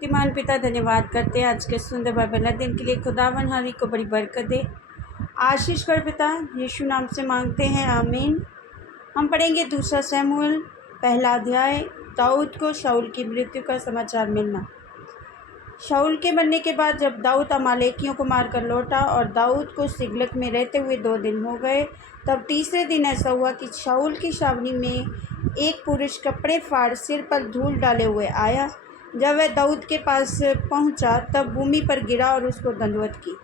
शक्तिमान पिता धन्यवाद करते हैं आज के सुंदर बाइबल दिन के लिए। खुदावन हरी को बड़ी बरकत दे, आशीष कर पिता यीशु नाम से मांगते हैं, आमीन। हम पढ़ेंगे दूसरा शमूएल पहला अध्याय। दाऊद को शाऊल की मृत्यु का समाचार मिलना। शाऊल के मरने के बाद जब दाऊद अमालेकियों को मारकर लौटा और दाऊद को सिगलग में रहते हुए 2 दिन हो गए, तब तीसरे दिन ऐसा हुआ कि शाऊल की छावनी में एक पुरुष कपड़े फाड़ सिर पर धूल डाले हुए आया। जब वह दाऊद के पास पहुंचा तब भूमि पर गिरा और उसको दंडवत की।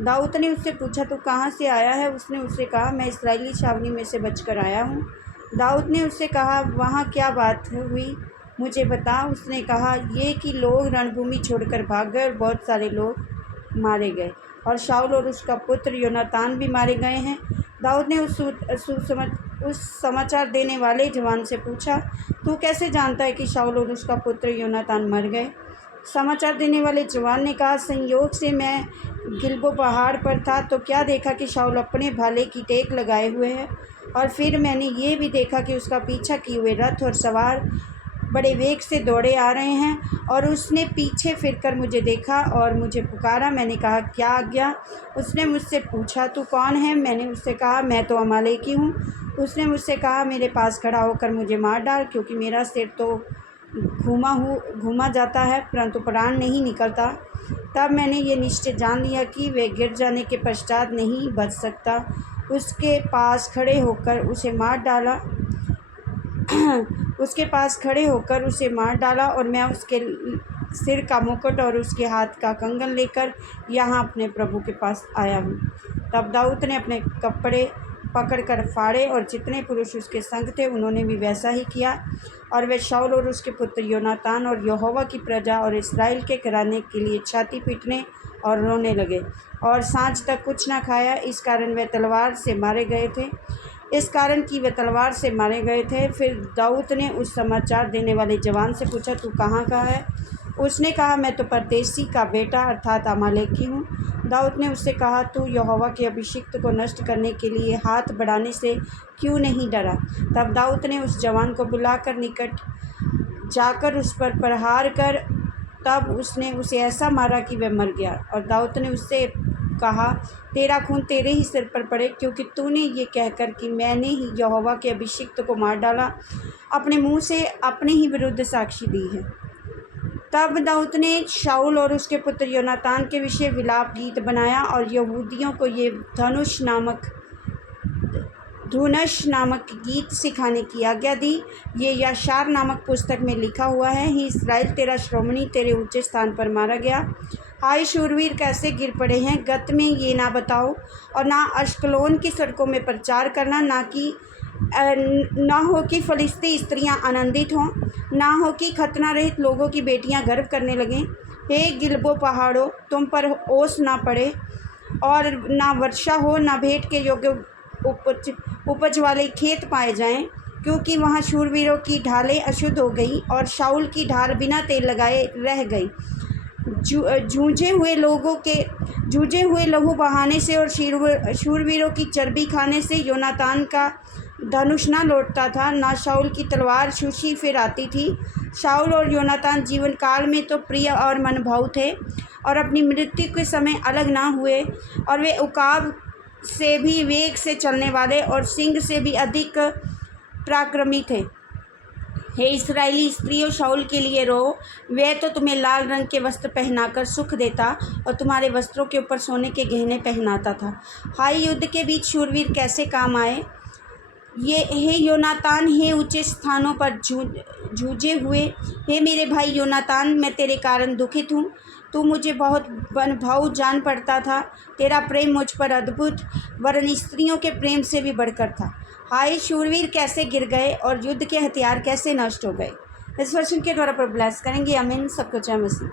दाऊद ने उससे पूछा, तू कहाँ से आया है? उसने उससे कहा, मैं इस्राएली छावनी में से बचकर आया हूँ। दाऊद ने उससे कहा, वहाँ क्या बात हुई, मुझे बता। उसने कहा, ये कि लोग रणभूमि छोड़कर भाग गए और बहुत सारे लोग मारे गए और शाऊल और उसका पुत्र योनातान भी मारे गए हैं। दाऊद ने उस समाचार देने वाले जवान से पूछा, तू कैसे जानता है कि शाऊल और उसका पुत्र योनातान मर गए? समाचार देने वाले जवान ने कहा, संयोग से मैं गिलबो पहाड़ पर था तो क्या देखा कि शाऊल अपने भाले की टेक लगाए हुए है, और फिर मैंने ये भी देखा कि उसका पीछा किए हुए रथ और सवार बड़े वेग से दौड़े आ रहे हैं। और उसने पीछे फिरकर मुझे देखा और मुझे पुकारा। मैंने कहा, क्या आज्ञा? उसने मुझसे पूछा, तू कौन है? मैंने उससे कहा, मैं तो अमालेकी हूँ। उसने मुझसे कहा, मेरे पास खड़ा होकर मुझे मार डाल, क्योंकि मेरा सिर तो घूमा जाता है परंतु प्राण नहीं निकलता। तब मैंने ये निश्चय जान लिया कि वे गिर जाने के पश्चात नहीं बच सकता। उसके पास खड़े होकर उसे मार डाला और मैं उसके सिर का मुकुट और उसके हाथ का कंगन लेकर यहाँ अपने प्रभु के पास आया हूँ। तब दाऊद ने अपने कपड़े पकड़कर फाड़े और जितने पुरुष उसके संग थे उन्होंने भी वैसा ही किया। और वे शाऊल और उसके पुत्र योनातान और यहोवा की प्रजा और इस्राएल के घराने के लिए छाती पीटने और रोने लगे और सांझ तक कुछ न खाया। इस कारण वे तलवार से मारे गए थे। फिर दाऊद ने उस समाचार देने वाले जवान से पूछा, तू कहाँ का है? उसने कहा, मैं तो परदेसी का बेटा अर्थात अमालेकी हूँ। दाऊद ने उससे कहा, तू यहोवा के अभिषिक्त को नष्ट करने के लिए हाथ बढ़ाने से क्यों नहीं डरा? तब दाऊद ने उस जवान को बुलाकर निकट जाकर उस पर प्रहार कर तब उसने उसे ऐसा मारा कि वह मर गया। और दाऊद ने उससे कहा, तेरा खून तेरे ही सिर पर पड़े, क्योंकि तूने ये कहकर कि मैंने ही यहोवा के अभिषिक्त को मार डाला, अपने मुँह से अपने ही विरुद्ध साक्षी दी है। तब दाऊद ने शाऊल और उसके पुत्र योनातान के विषय विलाप गीत बनाया और यहूदियों को ये धनुष नामक गीत सिखाने की आज्ञा दी। ये याशार नामक पुस्तक में लिखा हुआ है, ही इस्राएल तेरा श्रोमणी तेरे ऊंचे स्थान पर मारा गया। हाय शूरवीर कैसे गिर पड़े हैं, गत में ये ना बताओ और ना अश्कलोन की सड़कों में प्रचार करना, ना हो कि फलिस्ती स्त्रियां आनंदित हों, ना हो कि खतना रहित लोगों की बेटियां गर्व करने लगें। हे गिलबो पहाड़ों, तुम पर ओस ना पड़े और ना वर्षा हो, ना भेंट के योग्य उपज वाले खेत पाए जाएं, क्योंकि वहाँ शूरवीरों की ढालें अशुद्ध हो गई और शाऊल की ढाल बिना तेल लगाए रह गई। जूझे हुए लहू बहाने से और शूरवीरों की चर्बी खाने से योनातान का धनुष न लौटता था, ना शाऊल की तलवार शूशी फिर आती थी। शाऊल और योनातान जीवन काल में तो प्रिय और मनभाऊ थे और अपनी मृत्यु के समय अलग ना हुए, और वे उकाब से भी वेग से चलने वाले और सिंह से भी अधिक पराक्रमी थे। हे इस्राएली स्त्रियों, शाऊल के लिए रो, वह तो तुम्हें लाल रंग के वस्त्र पहनाकर सुख देता और तुम्हारे वस्त्रों के ऊपर सोने के गहने पहनाता था। हाय युद्ध के बीच शूरवीर कैसे काम आए। हे योनातान, हे ऊंचे स्थानों पर जूझे हुए, हे मेरे भाई योनातान, मैं तेरे कारण दुखित हूँ। तू मुझे बहुत भाऊ जान पड़ता था, तेरा प्रेम मुझ पर अद्भुत वरन स्त्रियों के प्रेम से भी बढ़कर था। हाय शूरवीर कैसे गिर गए और युद्ध के हथियार कैसे नष्ट हो गए। इस वचन के द्वारा पर ब्लेस करेंगे, आमीन। सबको जय मसीह।